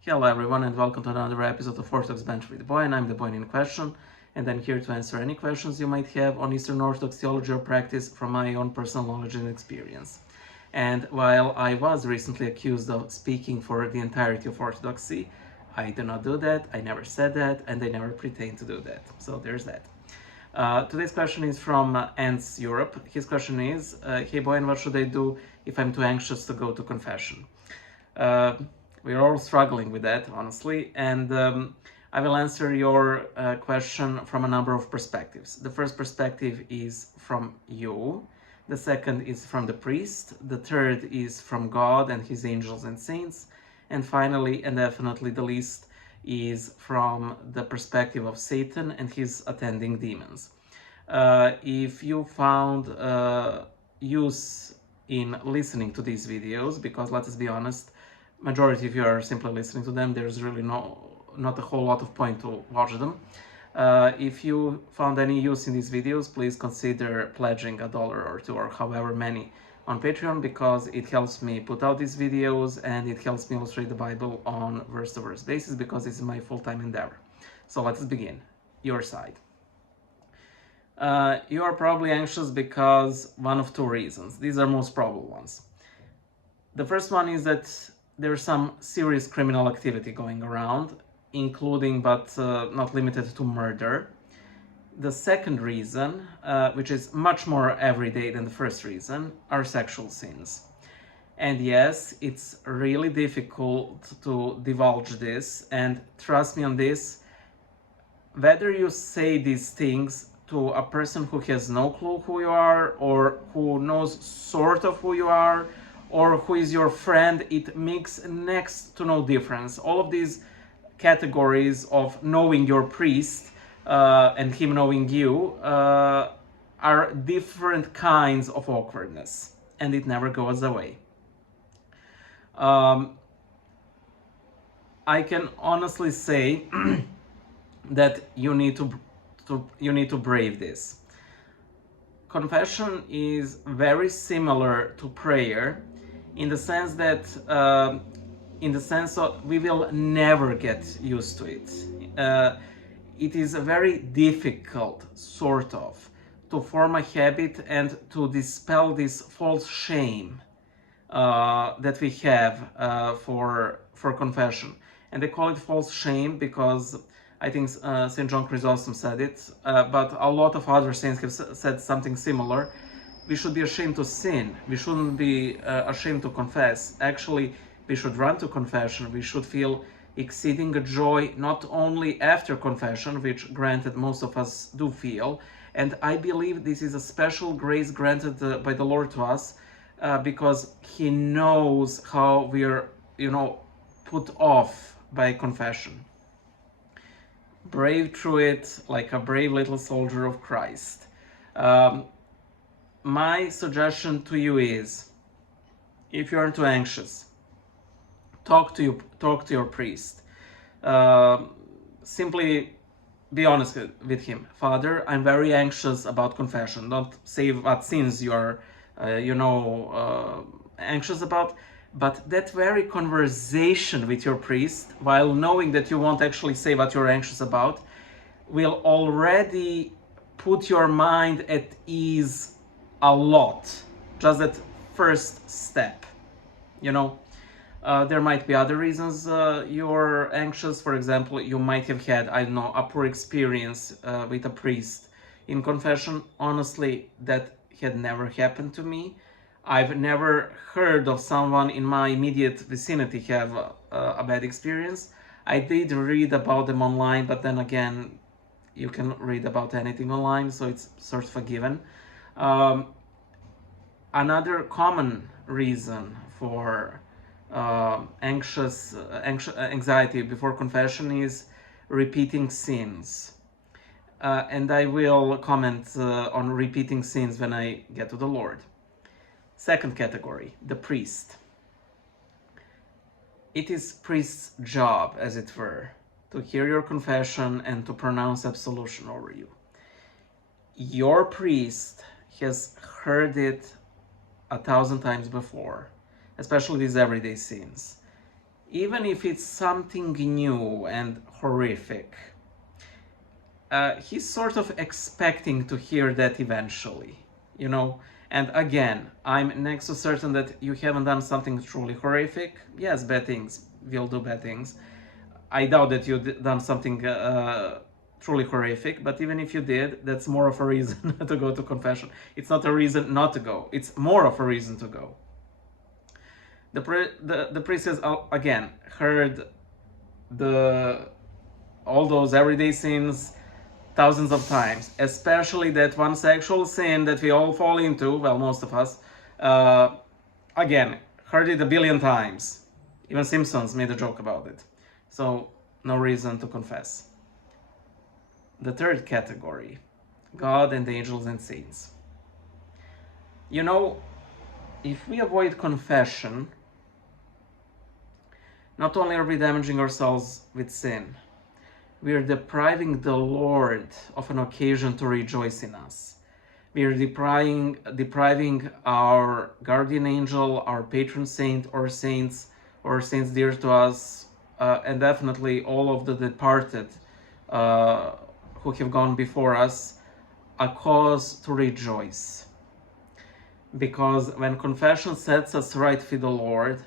Hello everyone and welcome to another episode of Orthodox Bench with the Boy, and I'm the boy in question, and I'm here to answer any questions you might have on Eastern Orthodox theology or practice from my own personal knowledge and experience. And while I was recently accused of speaking for the entirety of Orthodoxy, I do not do that, I never said that, and I never pretend to do that. So there's that. Today's question is from Ants Europe. His question is, hey boy, and what should I do if I'm too anxious to go to confession? Uh, we're all struggling with that, honestly, and I will answer your question from a number of perspectives. The first perspective is from you, the second is from the priest, the third is from God and his angels and saints, and finally, and definitely the least, is from the perspective of Satan and his attending demons. If you found use in listening to these videos, because let us be honest, majority of you are simply listening to them, there's really not a whole lot of point to watch them. If you found any use in these videos, please consider pledging $1 or $2 or however many on Patreon, because it helps me put out these videos and it helps me illustrate the Bible on verse-to-verse basis, because this is my full-time endeavor. So let us begin. Your side. You are probably anxious because one of two reasons. These are most probable ones. The first one is that there's some serious criminal activity going around, including but not limited to murder. The second reason, which is much more everyday than the first reason, are sexual sins. And yes, it's really difficult to divulge this, and trust me on this, whether you say these things to a person who has no clue who you are, or who knows sort of who you are, or who is your friend, it makes next to no difference. All of these categories of knowing your priest and him knowing you are different kinds of awkwardness, and it never goes away. I can honestly say that you need to brave this. Confession is very similar to prayer in the sense that we will never get used to it. It is very difficult, sort of, to form a habit and to dispel this false shame that we have for confession. And they call it false shame because I think St. John Chrysostom said it, but a lot of other saints have said something similar. We should be ashamed to sin. We shouldn't be ashamed to confess. Actually, we should run to confession. We should feel exceeding joy, not only after confession, which granted most of us do feel. And I believe this is a special grace granted by the Lord to us because He knows how we are, put off by confession. Brave through it like a brave little soldier of Christ. My suggestion to you is, if you aren't too anxious, talk to your priest. Simply be honest with him. Father, I'm very anxious about confession. Don't say what sins you are, anxious about. But that very conversation with your priest, while knowing that you won't actually say what you're anxious about, will already put your mind at ease a lot. Just that first step. There might be other reasons you're anxious. For example, you might have had, a poor experience with a priest in confession. Honestly, that had never happened to me. I've never heard of someone in my immediate vicinity have a bad experience. I did read about them online, but then again, you can read about anything online, so it's sort of a given. Another common reason for anxiety before confession is repeating sins. And I will comment on repeating sins when I get to the Lord. Second category, the priest. It is priest's job, as it were, to hear your confession and to pronounce absolution over you. Your priest has heard it 1,000 times before, especially these everyday sins. even if it's something new and horrific, he's sort of expecting to hear that eventually, you know. And again, I'm next to certain that you haven't done something truly horrific. Yes, bad things, we'll do bad things. I doubt that you've done something truly horrific, but even if you did, that's more of a reason to go to confession. It's not a reason not to go, it's more of a reason to go. The priest has again heard all those everyday sins thousands of times, especially that one sexual sin that we all fall into, well, most of us, again, heard it a billion times. Even Simpsons made a joke about it. So, no reason to confess. The third category, God and angels and saints. You know, if we avoid confession, not only are we damaging ourselves with sin, we are depriving the Lord of an occasion to rejoice in us. We are depriving our guardian angel, our patron saint, or saints dear to us, and definitely all of the departed who have gone before us, a cause to rejoice. Because when confession sets us right with the Lord,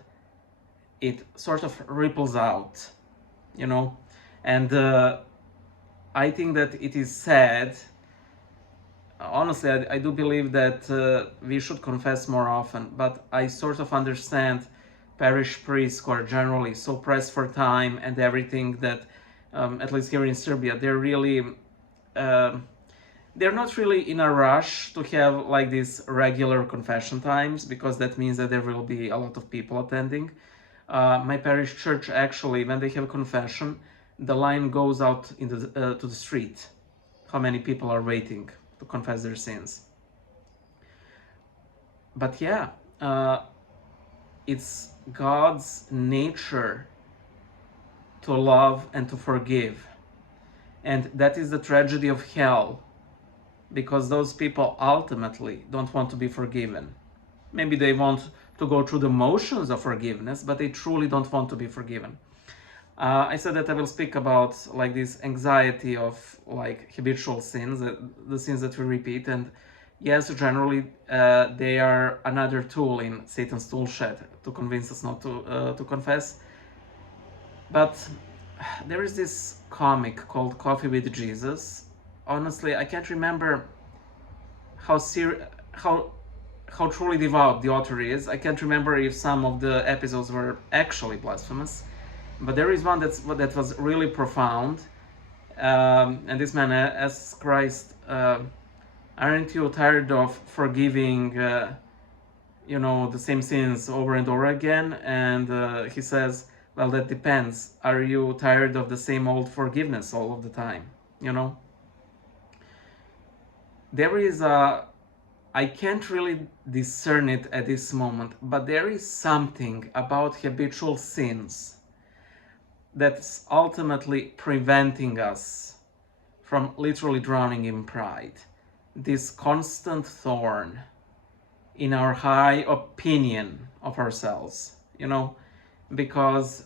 it sort of ripples out, you know. And I think that it is sad. Honestly, I do believe that we should confess more often, but I sort of understand parish priests who are generally so pressed for time and everything that, at least here in Serbia, they're not really in a rush to have like these regular confession times, because that means that there will be a lot of people attending. My parish church, actually, when they have a confession, the line goes out to the street. How many people are waiting to confess their sins? But yeah, it's God's nature to love and to forgive. And that is the tragedy of hell, because those people ultimately don't want to be forgiven. Maybe they want to go through the motions of forgiveness, but they truly don't want to be forgiven. I said that I will speak about like this anxiety of like habitual sins, the sins that we repeat, and yes, generally they are another tool in Satan's tool shed to convince us not to confess. But there is this comic called Coffee with Jesus. Honestly, I can't remember how truly devout the author is. I can't remember if some of the episodes were actually blasphemous, but there is one that was really profound. And this man asks Christ, aren't you tired of forgiving the same sins over and over again? And he says, well, that depends. Are you tired of the same old forgiveness all of the time? There is I can't really discern it at this moment, but there is something about habitual sins that's ultimately preventing us from literally drowning in pride. This constant thorn in our high opinion of ourselves, because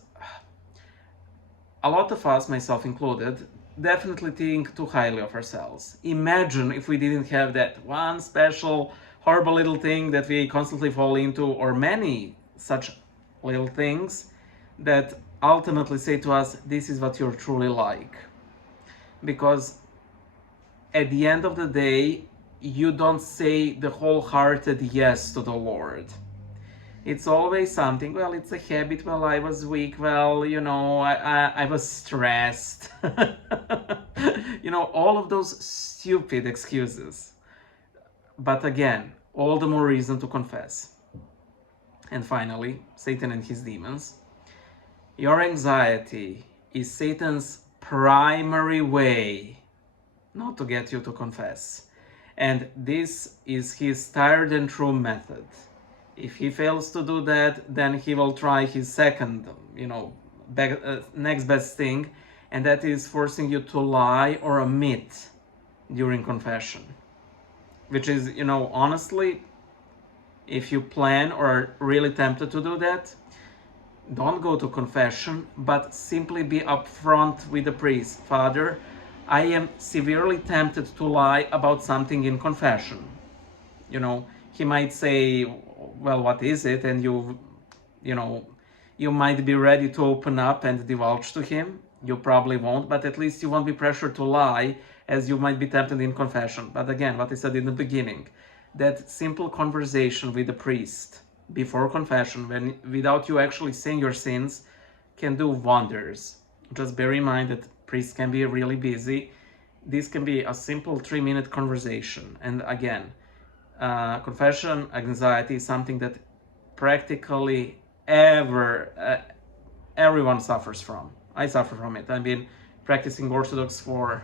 a lot of us, myself included, definitely think too highly of ourselves. Imagine if we didn't have that one special horrible little thing that we constantly fall into, or many such little things that ultimately say to us, this is what you're truly like. Because at the end of the day, you don't say the wholehearted yes to the Lord. It's always something, well, it's a habit, well, I was weak, well, I was stressed. All of those stupid excuses. But again, all the more reason to confess. And finally, Satan and his demons. Your anxiety is Satan's primary way not to get you to confess. And this is his tired and true method. If he fails to do that, then he will try his second, next best thing, and that is forcing you to lie or omit during confession. Which is, honestly, if you plan or are really tempted to do that, don't go to confession, but simply be upfront with the priest. Father, I am severely tempted to lie about something in confession. You know, he might say, well, what is it? And you know, you might be ready to open up and divulge to him. You probably won't, but at least you won't be pressured to lie, as you might be tempted in confession. But again, what I said in the beginning, that simple conversation with the priest before confession, when without you actually saying your sins, can do wonders. Just bear in mind that priests can be really busy. This can be a simple 3-minute conversation. And again, confession anxiety is something that practically everyone suffers from. I suffer from it. I've been practicing Orthodox for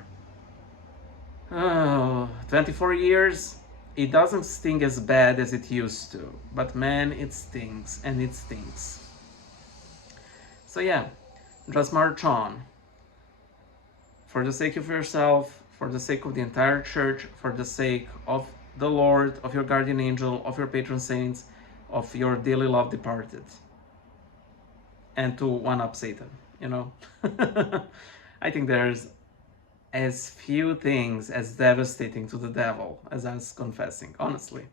24 years. It doesn't sting as bad as it used to, but man, it stings, and it stings. So yeah, just march on. For the sake of yourself, for the sake of the entire church, for the sake of the Lord, of your guardian angel, of your patron saints, of your dearly loved departed. And to one-up Satan, you know. I think there's as few things as devastating to the devil as us confessing. Honestly,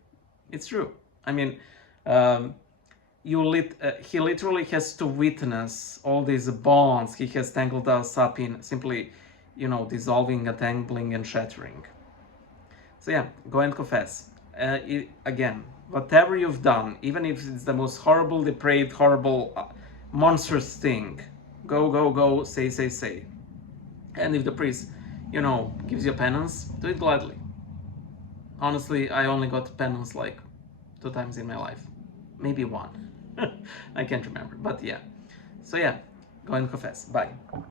it's true. I mean, he literally has to witness all these bonds he has tangled us up in, simply, you know, dissolving, entangling, and shattering. So yeah, go and confess. Again, whatever you've done, even if it's the most horrible, depraved, horrible, monstrous thing, go, say. And if the priest, you know, gives you a penance, do it gladly. Honestly, I only got penance like 2 times in my life. Maybe 1. I can't remember, but yeah. So yeah, go and confess. Bye.